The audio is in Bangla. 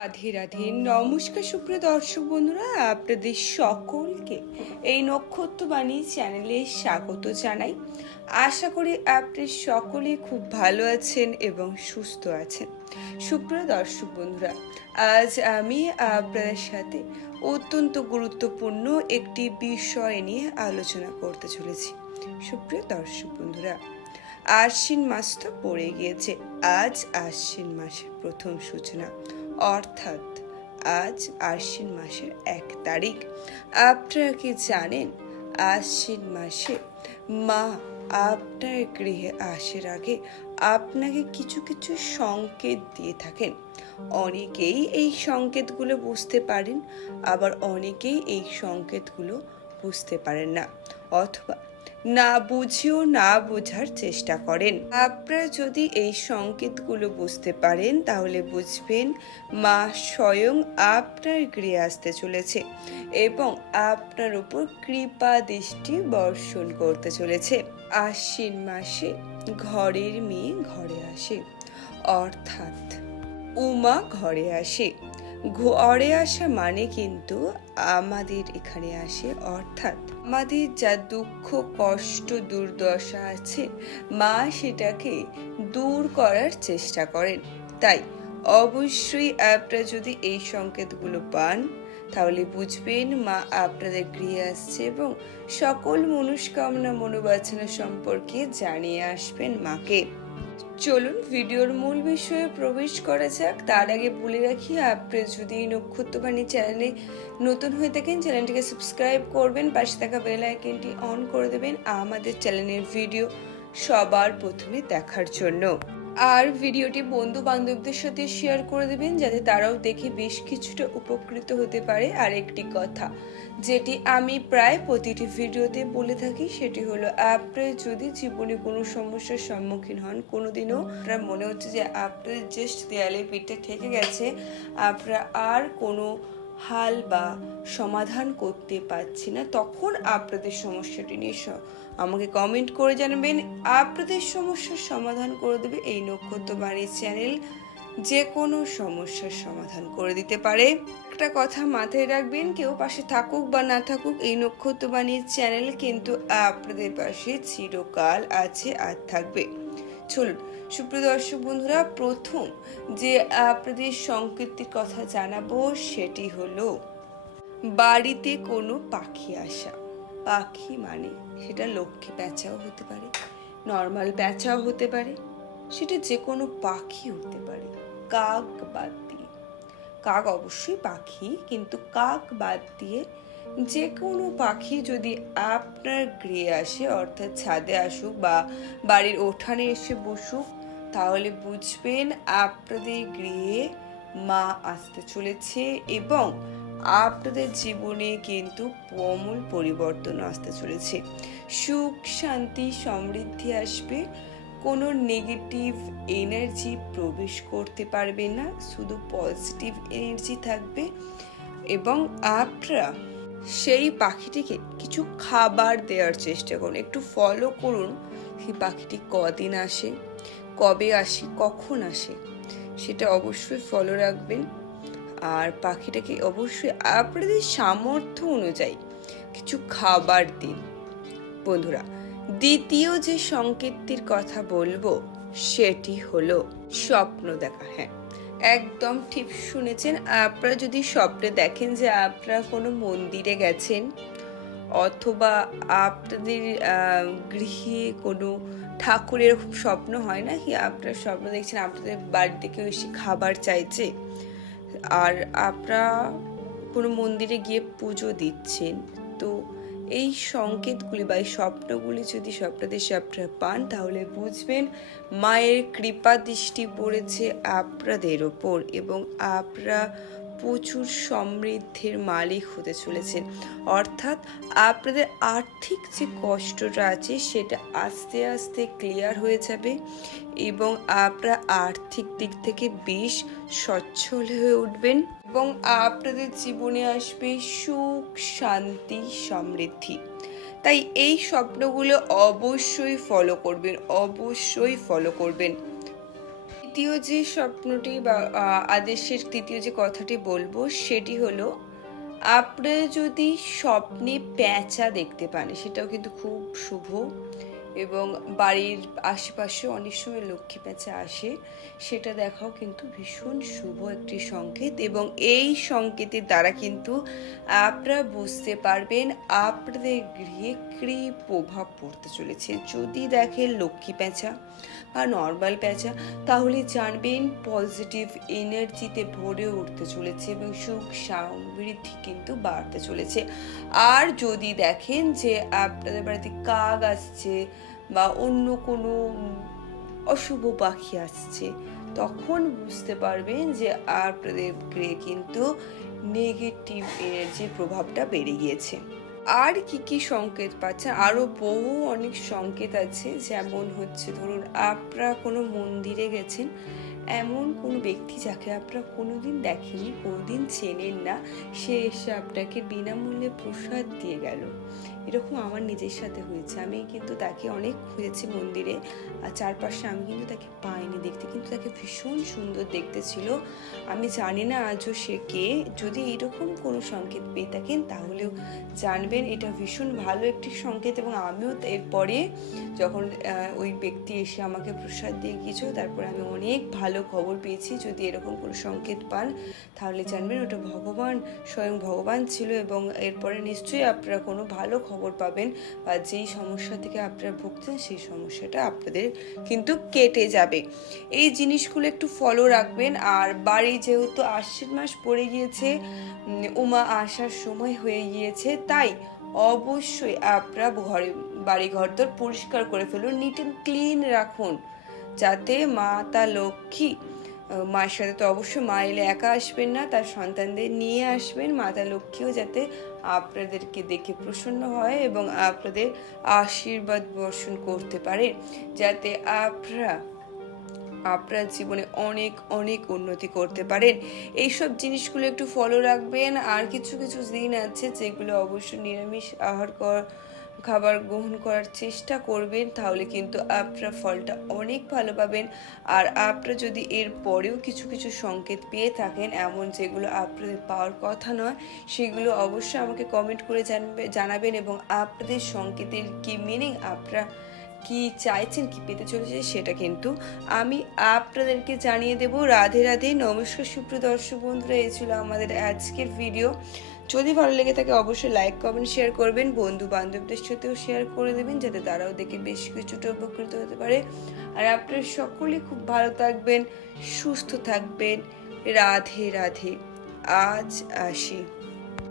রাধে রাধে। নমস্কার সুপ্রিয় দর্শক বন্ধুরা, আপনাদের সকলকে এই নক্ষত্রবাণী চ্যানেলে স্বাগত জানাই। আশা করি আপনি সকলে খুব ভালো আছেন এবং সুস্থ আছেন। সুপ্রিয় দর্শক বন্ধুরা, আজ আমি আপনাদের সাথে অত্যন্ত গুরুত্বপূর্ণ একটি বিষয় নিয়ে আলোচনা করতে চলেছি। সুপ্রিয় দর্শক বন্ধুরা, আশ্বিন মাস তো পড়ে গিয়েছে। আজ আশ্বিন মাসের প্রথম সূচনা। অর্থাৎ আজ আশ্বিন মাসের এক তারিখ। আপনারা কি জানেন, আশ্বিন মাসে মা আপনার গৃহে আসার আগে আপনাকে কিছু কিছু সংকেত দিয়ে থাকেন। অনেকেই এই সংকেতগুলো বুঝতে পারেন, আবার অনেকেই এই সংকেতগুলো বুঝতে পারেন না। অথবা না বুঝেও, না বোঝার চেষ্টা করেন। আপনারা যদি এই সংকেতগুলো বুঝতে পারেন, তাহলে বুঝবেন মা স্বয়ং আপনার গৃহে আসতে চলেছে এবং আপনার উপর কৃপা দৃষ্টি বর্ষণ করতে চলেছে। আশ্বিন মাসে ঘরের মেয়ে ঘরে আসে, অর্থাৎ উমা ঘরে আসে। ঘরে আসা মানে কিন্তু আমাদের এখানে আসে, অর্থাৎ আমাদের যা দুঃখ, কষ্ট, দুর্দশা আছে, মা সেটাকে দূর করার চেষ্টা করেন। তাই অবশ্যই আপনারা যদি এই সংকেতগুলো পান, তাহলে বুঝবেন মা আপনাদের গৃহে আসছে এবং সকল মনস্কামনা মনোবাচনা সম্পর্কে জানিয়ে আসবেন মাকে। চলুন, ভিডিওর মূল বিষয়ে প্রবেশ করা যাক। তার আগে বলে রাখি, আপনি যদি এই নক্ষত্রবাণী চ্যানেলে নতুন হয়ে থাকেন, চ্যানেলটিকে সাবস্ক্রাইব করবেন, পাশে থাকা বেল আইকনটি অন করে দেবেন আমাদের চ্যানেলের ভিডিও সবার প্রথমে দেখার জন্য। আর ভিডিওটি বন্ধু বান্ধবদের সাথে শেয়ার করে দেবেন, যাতে তারাও দেখে বেশ কিছুটা উপকৃত হতে পারে। আর একটি কথা, যেটি আমি প্রায় প্রতিটি ভিডিওতে বলে থাকি, সেটি হলো আপনার যদি জীবনে কোনো সমস্যার সম্মুখীন হন, কোনোদিনও আপনার মনে হচ্ছে যে আপনার জাস্ট দেয়ালে পিঠে থেকে গেছে, আপনারা আর কোনো হাল বা সমাধান করতে পারছি না, তখন আপনাদের সমস্যাটি নিয়ে আমাকে কমেন্ট করে জানাবেন। আপনাদের সমস্যার সমাধান করে দেবে এই নক্ষত্র বাণীর চ্যানেল যে কোনো সমস্যার সমাধান করে দিতে পারে। একটা কথা মাথায় রাখবেন, কেউ পাশে থাকুক বা না থাকুক, এই নক্ষত্রবাণীর চ্যানেল কিন্তু আপনাদের পাশে চিরকাল আছে আর থাকবে। চলুন সুপ্রিয় দর্শক বন্ধুরা, প্রথম যে আপনাদের সংকেতটির কথা জানাব সেটি হলো, বাড়িতে কোনো পাখি আসা। পাখি মানে সেটা লক্ষ্মী প্যাঁচাও হতে পারে নর্মাল প্যাঁচাও হতে পারে, সেটা যে কোনো পাখি হতে পারে, কাক বাদ দিয়ে। কাক অবশ্যই পাখি, কিন্তু কাক বাদ দিয়ে যে কোনো পাখি যদি আপনার গৃহে আসে, অর্থাৎ ছাদে আসুক বা বাড়ির ওঠানে এসে বসুক তাহলে বুঝবেন আপনাদের গৃহে মা আসতে চলেছে এবং আপনাদের জীবনে কিন্তু প্রমূল পরিবর্তন আসতে চলেছে। সুখ, শান্তি, সমৃদ্ধি আসবে। কোনো নেগেটিভ এনার্জি প্রবেশ করতে পারবে না। শুধু পজিটিভ এনার্জি থাকবে এবং আপনারা সেই পাখিটিকে কিছু খাবার দেওয়ার চেষ্টা করুন। একটু ফলো করুন। সেই পাখিটি কদিন আসে? কবে আসে, কখন আসে, সেটা অবশ্যই ফলো রাখবেন। আর পাখিটাকে অবশ্যই আপনাদের সামর্থ্য অনুযায়ী কিছু খাবার দিন। বন্ধুরা, দ্বিতীয় যে সংকেতটির কথা বলব, সেটি হলো স্বপ্ন দেখা। হ্যাঁ একদম ঠিক শুনেছেন। আপনারা যদি স্বপ্নে দেখেন যে আপনারা কোনো মন্দিরে গেছেন অথবা আপনাদের গৃহে কোনো ঠাকুরের খুব স্বপ্ন হয় না কি? আপনার স্বপ্ন দেখছেন, আপনাদের বাড়িতে কেউ এসে খাবার চাইছে। আর আপনারা কোনো মন্দিরে গিয়ে পুজো দিচ্ছেন। তো এই সংকেতগুলি বা এই স্বপ্নগুলি যদি স্বপ্নদেশে আপনারা পান, তাহলে বুঝবেন মায়ের কৃপা দৃষ্টি পড়েছে আপনাদের ওপর এবং আপনারা প্রচুর সমৃদ্ধির মালিক হতে চলেছেন। অর্থাৎ আপনাদের আর্থিক যে কষ্টটা আছে, সেটা আস্তে আস্তে ক্লিয়ার হয়ে যাবে এবং আপনারা আর্থিক দিক থেকে বেশ সচ্ছল হয়ে উঠবেন এবং আপনাদের জীবনে আসবে সুখ, শান্তি, সমৃদ্ধি। তাই এই স্বপ্নগুলো অবশ্যই ফলো করবেন, অবশ্যই ফলো করবেন। তৃতীয় যে স্বপ্নটি বা আদেশের তৃতীয় যে কথাটি বলব, সেটি হলো, আপনারা যদি স্বপ্নে প্যাঁচা দেখতে পান, সেটাও কিন্তু খুব শুভ। এবং বাড়ির আশেপাশে অনেক সময় লক্ষ্মী প্যাঁচা আসে, সেটা দেখাও কিন্তু ভীষণ শুভ একটি সংকেত এবং এই সংকেতের দ্বারা কিন্তু আপনারা বুঝতে পারবেন আপনাদের গৃহে কী প্রভাব পড়তে চলেছে। যদি দেখেন লক্ষ্মী প্যাঁচা বা নর্মাল প্যাঁচা তাহলে জানবেন পজিটিভ এনার্জিতে ভরে উঠতে চলেছে এবং সুখ সমৃদ্ধি কিন্তু বাড়তে চলেছে। আর যদি দেখেন যে আপনাদের বাড়িতে কাক আসছে বা অন্য কোনো অশুভ পাখি আসছে, তখন বুঝতে পারবেন যে আপনাদের গৃহে কিন্তু নেগেটিভ এনার্জির প্রভাবটা বেড়ে গিয়েছে। আর কি কি সংকেত পাচ্ছেন? আরও বহু অনেক সংকেত আছে, যেমন হচ্ছে ধরুন, আপনারা কোনো মন্দিরে গেছেন এমন কোনো ব্যক্তি যাকে আপনারা কোনোদিন দেখেনি কোনোদিন চেনেন না, সে এসে আপনাকে বিনামূল্যে প্রসাদ দিয়ে গেল। এরকম আমার নিজের সাথে হয়েছে। আমি কিন্তু তাকে অনেক খুঁজেছি মন্দিরে। আর চারপাশে আমি কিন্তু তাকে পাইনি দেখতে। কিন্তু তাকে ভীষণ সুন্দর দেখতে ছিল। আমি জানি না আজও সে কে। যদি এরকম কোনো সংকেত পেয়ে থাকেন, তাহলেও জানবেন। এটা ভীষণ ভালো একটি সংকেত এবং আমিও এরপরে যখন ওই ব্যক্তি এসে আমাকে প্রসাদ দিয়ে গিয়েছিল, তারপরে আমি অনেক ভালো খবর পেয়েছি। যদি এরকম কোনো সংকেত পান, তাহলে জানবেন ওটা ভগবান, স্বয়ং ভগবান ছিল এবং এরপরে নিশ্চয়ই আপনারা কোনো ভালো খবর পাবেন বা যেই সমস্যা থেকে আপনারা ভুগছেন, সেই সমস্যাটা আপনাদের কিন্তু কেটে যাবে। এই জিনিসগুলো একটু ফলো রাখবেন। আর বাড়ি যেহেতু আশ্বিন মাস পড়ে গিয়েছে, উমা আসার সময় হয়ে গিয়েছে, তাই অবশ্যই আপনারা ঘরে বাড়ি ঘরদর পরিষ্কার করে ফেলুন নিট অ্যান্ড ক্লিন রাখুন। যাতে মাতা লক্ষ্মী মায়ের সাথে তো অবশ্যই মা এলে একা আসবেন না, তার সন্তানদের নিয়ে আসবেন। মাতা লক্ষ্মীও যাতে আপনাদেরকে দেখে প্রসন্ন হয় এবং আপনাদের আশীর্বাদ বর্ষণ করতে পারে, যাতে আপনারা আপনার জীবনে অনেক অনেক উন্নতি করতে পারেন। এইসব জিনিসগুলো একটু ফলো রাখবেন। আর কিছু কিছু দিন আছে যেগুলো অবশ্যই নিরামিষ আহার কর খাবার গ্রহণ করার চেষ্টা করবেন, তাহলে কিন্তু আপনারা ফলটা অনেক ভালো পাবেন। আর আপনারা যদি এর পরেও কিছু কিছু সংকেত পেয়ে থাকেন, এমন যেগুলো আপনাদের পাওয়ার কথা নয়, সেগুলো অবশ্যই আমাকে কমেন্ট করে জানবে, জানাবেন এবং আপনাদের সংকেতের কি মিনিং আপনারা কি চাইছেন, কি পেতে চলেছে, সেটা কিন্তু আমি আপনাদেরকে জানিয়ে দেব। রাধে রাধে, নমস্কার সুপ্রিয় দর্শক বন্ধুরা, এই ছিল আমাদের আজকের ভিডিও যদি ভালো লেগে থাকে অবশ্যই লাইক কমেন্ট শেয়ার করবেন। বন্ধু বান্ধবদের সাথেও শেয়ার করে দেবেন, যাতে তারাও দেখে বেশ কিছুটা উপকৃত হতে পারে। আর আপনার সকলে খুব ভালো থাকবেন, সুস্থ থাকবেন। রাধে রাধে। আজ আসি।